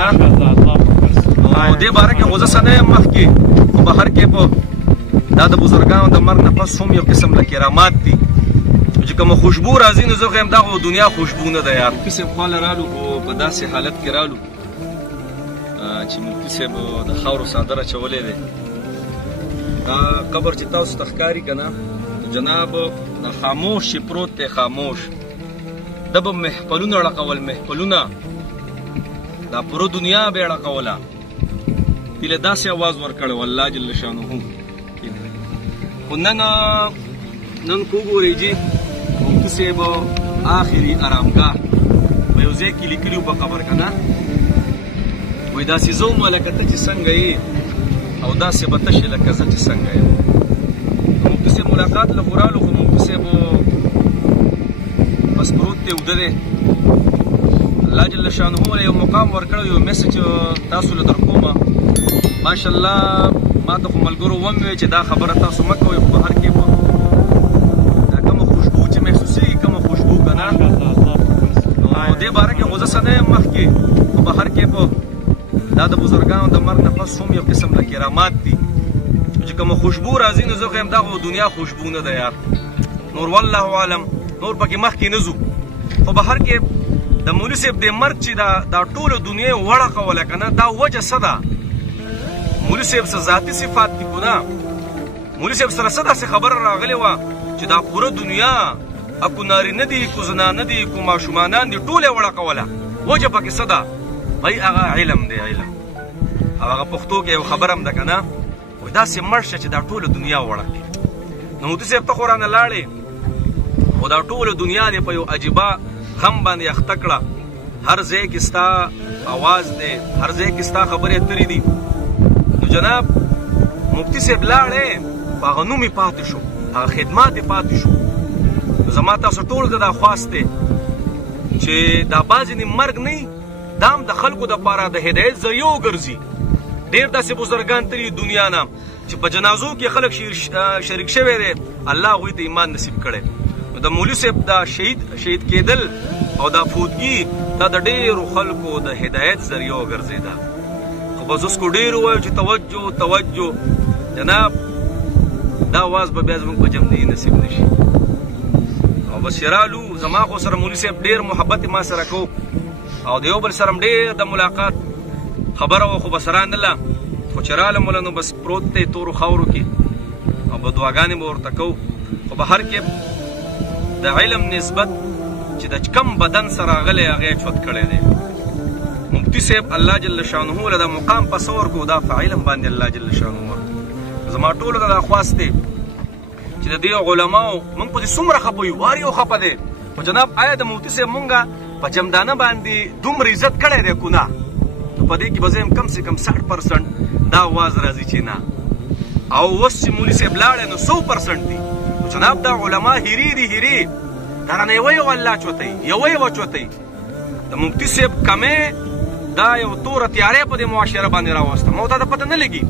کنه. او دې باره کې خو زه څه نه یم مخکې، خو بهر کې په دا د بزرګانو د مرګ نه پس هم یو قسم له کرامات دي چې کومه خوشبو راځي نو زه خو یم دغه دنیا خوشبو نه ده یار. مفتي صاحب خواله رالو خو په داسې حالت کې رالو چې مفتي صاحب د خاورو څادر اچولی دی. قبر چې تاسو ته ښکاري که نه جناب د خاموش چې پروت دی خاموش، ده به محفلونه ړقول، محفلونه دا پوره دنیا به یې ړقوله. دې له داسې اواز ورکړی و الله جل شانه. خو نن کو ګورئ جي مفتي صاحب آخري ارامګاه په یو ځای کې لیکلي وو په قبر که نه، وایي داسې زه وم لکه ته چې څنګه یې او داسې به ته شې لکه زه چې څنګه یم. مفتي صاحب ملاقات له خو رالو، خو مفتي صاحب بس پروت دی، اوده دی. الله جل شانه له یو مقام ورکړی، یو میسج تاسو له درکومه. ماشاءالله ما ته خو ملګرو وموې چې دا خبره تاسو مه کوئ، خو بهر کې به دا کومه خوشبو چې محسوسېږي، کومه خوشبو که نه، نو دې باره کې خو زه څه نه یم مخکې، خو بهر کې به دا د بزرګانو د مرګ نه پس هم یو قسم له کرامات دي چې کومه خوشبو راځي نو زه خو یم دغه دنیا خوشبو نه ده یار. نور والله عالم نور پکې مخکې نه ځو، خو بهر کې د مولوي صاحب د مرګ چې دا ټوله دنیا یې وړقوله که نه، دا وجه څه ده؟ مولوي صاحب څه ذاتي صفات دي که نه؟ مولوي صاحب سره څه داسې خبره راغلې وه چې دا پوره دنیا اکو نارینه دي، کو زنانه دي، کو ماشومانان دي، ټوله یې وړقوله. وجه پکې څه ده؟ بھائی هغه علم دی، علم. او هغه پښتو کې یو خبره هم ده که نه، وایي داسې مړ شه چې دا ټوله دنیا وړقې. نو مفتي صاحب ته خو رانه لاړې، خو دا ټوله دنیا دې په یو عجیبه غم باندې اخته کړه. هر ځای کې ستا اواز دی، هر ځای کې ستا خبرې اترې دي. نو جناب مفتي صاحب لاړې، په هغه نوم یې پاتې شو، هغه خدمات یې پاتې شو. نو زما تاسو ټولو ته دا خواست دی چې دا بعضې مرګ نه وي، دا هم د خلکو دپاره د هدایت ذریعه وګرځي. ډېر داسې بزرګان تلي دنیا نه چې په جنازو کې خلک شریک شوی دی، الله هغوی ته ایمان نصیب کړی. نو د مولوي صاحب دا شهید کېدل او دا فوتګي دا د ډېرو خلکو د هدایت ذریعه وګرځېده. خو بس اوس کو ډېر ووایو چې توجه توجه جناب، دا اواز به بیا زموږ په جمدهي نصیب نه شي. او بس چې رالو زما خو سره مولوي صاحب ډېر محبت ما سره کو، او د یو بل سره هم ډېر د ملاقات خبره وه، خو بس رانله. خو چې رالم وله نو بس پروت دی تورو خاورو کې، او به دعاګانې به ورته کوو. خو بهر کې د علم نسبت چې د کم بدن سره راغلی هغه یې چوت کړی دی. مفتي صاحب الله جل شانه له دا مقام په څه ورکړو؟ دا په علم باندې الله جل شانه ورکړو. زما ټولو ته دا خواست دی چې د دې علماو موږ په دې څومره خفه یو، هر یو خفه دی. خو جناب آیا د مفتي صاحب مونږ په جمدانه باندې دومره عزت کړی دی که نه؟ نو په دې کې به زه یم کم سے کم 60% دا اواز راځي چې نه. او اوس چې مولوي صاحب لاړی نو 100% دي. نو جناب دا علما هیرې دي، هیرې دا رانه یوه یوه الله چوتوي، یوه یوه چوتوي. د مفتي صاحب کمې دا یو توره تیارې په دې معاشره باندې راوسته، ما ته د پته نه لګي.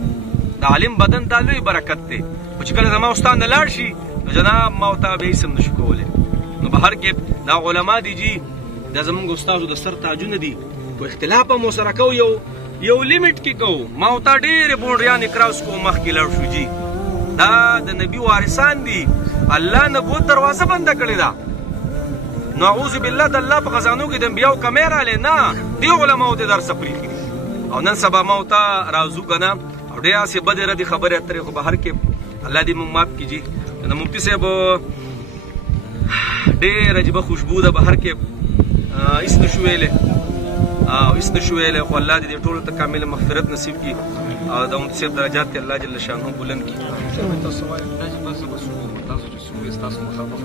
د عالم بدن دا لوی برکت دی، خو چې کله زما استاد نه لاړ شي نو جناب ما ورته بیا هېڅ هم نشو کولی. نو بهر کې دا علما دي جي، دا زمونږ استادو د سر تاجونه دي، خو اختلاف هم ورسره کوو، یو لیمټ کې کوو. ما ورته ډېرې بونډیانې کراس کوو، مخکې لاړ شو جي. دا د نبي وارثان دي، الله نبوت دروازه بنده کړې ده. نو اعوذ بالله د الله په خزانو کې د انبیاو کمی رالی نه، دې علماو ته درس پرېښي دي. او نن سبا ما ورته راځو که نه، او ډېرې هسې بدې ردې خبرې اترې، خو بهر کې الله دې موږ معاف کړي. د مفتي صاحب ډېر عجیبه خوشبو ده، بهر کې هېڅ نه شو ویلی او هېڅ نه شو ویلی، خو الله دې ټولو ته کامل مغفرت نصیب کړي او د مفتي صاحب درجات یې الله جل شانه بلند کړي. تاسو وایئ دا چې تاسو به څوک تاسو چې څوک یې ستاسو مخامخ